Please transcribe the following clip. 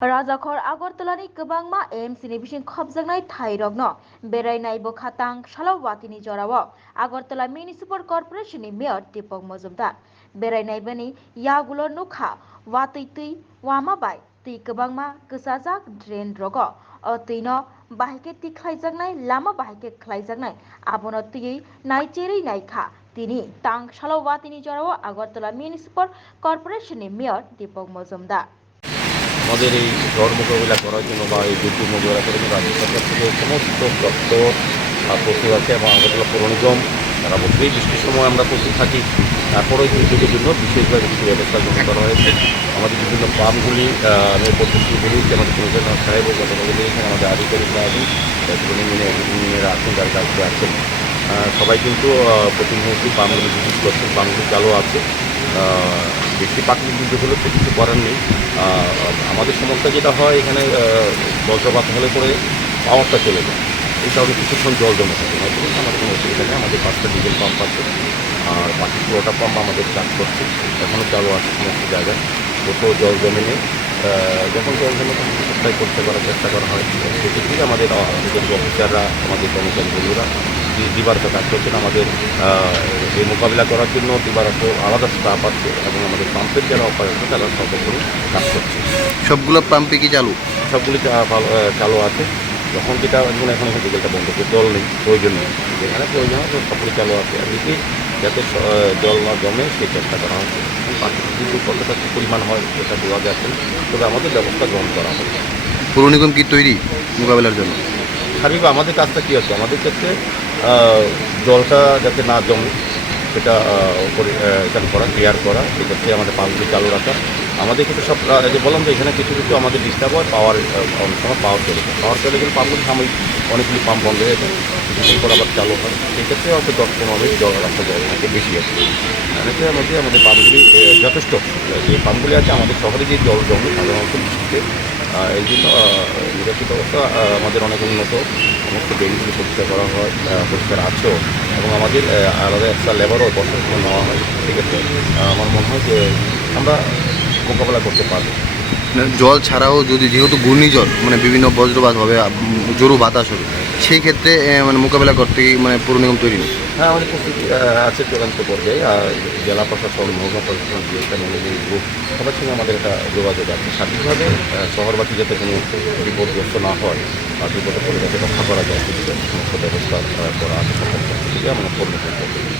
राजाखर आगरतलानि गोबांमा एएमसिनि बिसिं खबजांनाय थाइरगनो बेरायनायबो खातां सालावबातिनि जराव आगरतला मिउनिसिपाल कर्परेशननि मेयर दीपक मजुमदार बेरायनायबोनि यागुलो नुखा वातैतै वामाबाय tui kwbangma kwchajak drain rogo o tui no bahike tiklaijaknai lama bahike khlaijaknai abono tui naicherui naikha তিনি তাং সালাওয়াতিনি জরাও Agartala municipal কর্পোরেশনের mayor Dipak Majumdar আমাদের এই ঝড় মোকাবিলা করার জন্য বা এই দুর্যোগ মোকাবিলা করার জন্য রাজ্য সরকার থেকে সমস্ত দপ্তর প্রস্তুত আছে এবং আগরতলা পৌর নিগম তারা বলতেই বৃষ্টির সময় আমরা প্রস্তুত থাকি। তারপরে এই দুর্যোগের জন্য বিশেষভাবে কিছু ব্যবস্থা গ্রহণ করা হয়েছে। আমাদের বিভিন্ন পাম্পগুলি আমি পদ্ধতি বলেছি আমাদের কমিশনার সাহেব এখানে আমাদের আধিকারিকরা আছেন। ইঞ্জিনিয়ার আছেন যার কাছে আছেন। সবাই কিন্তু আহ, প্রতিনিয়তই পাম্পগুলি বিদ্যুৎ করছেন। পাম্পগুলি চালু আছে। আহ, বেশি প্রাকৃতিক দুর্যোগ হলে তো কিছু করার নেই। আমাদের সমস্যা যেটা হয় এখানে বজ্রপাত হলে পরে পাওয়ারটা চলে যায়। এই কারণে কিছুক্ষণ জল জমে থাকে আমাদের কোনো অসুবিধা নেই আমাদের পাঁচটা ডিজেল পাম্প আছে আর বাকি পুরোটা পাম্প আমাদের কাজ করছে। এখনও চালু আছে সমস্ত জায়গায়। কোথাও জল জমে নেই। যখন জল জমে তখন চেষ্টাই করতে করার চেষ্টা করা হয়। সেক্ষেত্রে আমাদের বিদেশি অফিসাররা আমাদের কর্মচারী বন্ধুরা দিবারত কাজ করছেন আমাদের এই মোকাবিলা করার জন্য দিবারত আলাদা স্টাফ আছে এবং আমাদের পাম্পের যারা অপারেটর তারা সর্বোপরি কাজ করছে। সবগুলো পাম্পে কি চালু? সবগুলি চালু আছে। যখন যেটা যেমন এখন এখন ডিজেলটা বন্ধ করে জল নেই প্রয়োজন নেই যেখানে প্রয়োজন আছে সবগুলি চালু আছে। আর দিকে যাতে জল না জমে সেই চেষ্টা করা হচ্ছে। দুর্যোগ কতটা কী পরিমাণ হয় সেটা বোঝা যাচ্ছে। তবে আমাদের ব্যবস্থা গ্রহণ করা হবে। পৌর নিগম কি তৈরি মোকাবেলার জন্য? স্বাভাবিক আমাদের কাজটা কী আছে? আমাদের ক্ষেত্রে জলটা যাতে না জমে সেটা আহ, পরি- আহ, এখানে করা ক্লিয়ার করা সেক্ষেত্রে আমাদের পাম্পগুলি চালু রাখা। আমাদের ক্ষেত্রে সব যে বললাম যে এখানে কিছু কিছু আমাদের ডিস্টার্ব হয় পাওয়ার অনেক সময় পাওয়ার চলে যায়। পাওয়ার চলে গেলে পাম্পগুলি সাময়িক অনেকগুলি পাম্প বন্ধ হয়ে যায় কিছুক্ষণ পর আবার চালু হয়। সেক্ষেত্রে হয়তো দশ পনেরো মিনিট জল রাখা যায় অনেকে বেশি আছে। অনেকের মধ্যে আমাদের পাম্পগুলি যথেষ্ট। যে পাম্পগুলি আছে আমাদের শহরে যে জল জমে সাধারণত বৃষ্টিতে এই জন্য নিরাপত্তা ব্যবস্থা আমাদের অনেক উন্নত। সমস্ত ড্রেনগুলি পরিষ্কার করা হয় পরিষ্কার আছেও। এবং আমাদের আলাদা একটা লেবারও বছর নেওয়া হয়। ঠিক আছে? আমার মনে হয় যে আমরা মোকাবেলা করতে পারবে। না, জল ছাড়াও যদি যেহেতু ঘূর্ণিঝড় মানে বিভিন্ন বজ্রপাত হবে জোরো বাতাস হবে সেই ক্ষেত্রে মানে মোকাবেলা করতে মানে পৌর নিগম তৈরি নেই? হ্যাঁ আমাদের প্রস্তুতি আছে চূড়ান্ত পর্যায়ে আর জেলা প্রশাসন মহকুমা প্রশাসন ম্যানেজমেন্ট গ্রুপ সবার সঙ্গে আমাদের একটা যোগাযোগ আছে সার্বিকভাবে শহরবাসী যাতে কোনো বিপদগ্রস্ত না হয় বা বিপদে পড়ে যাতে রক্ষা করা যায় সেদিকে সমস্ত ব্যবস্থা করা আছে আমরা কর্মসূচি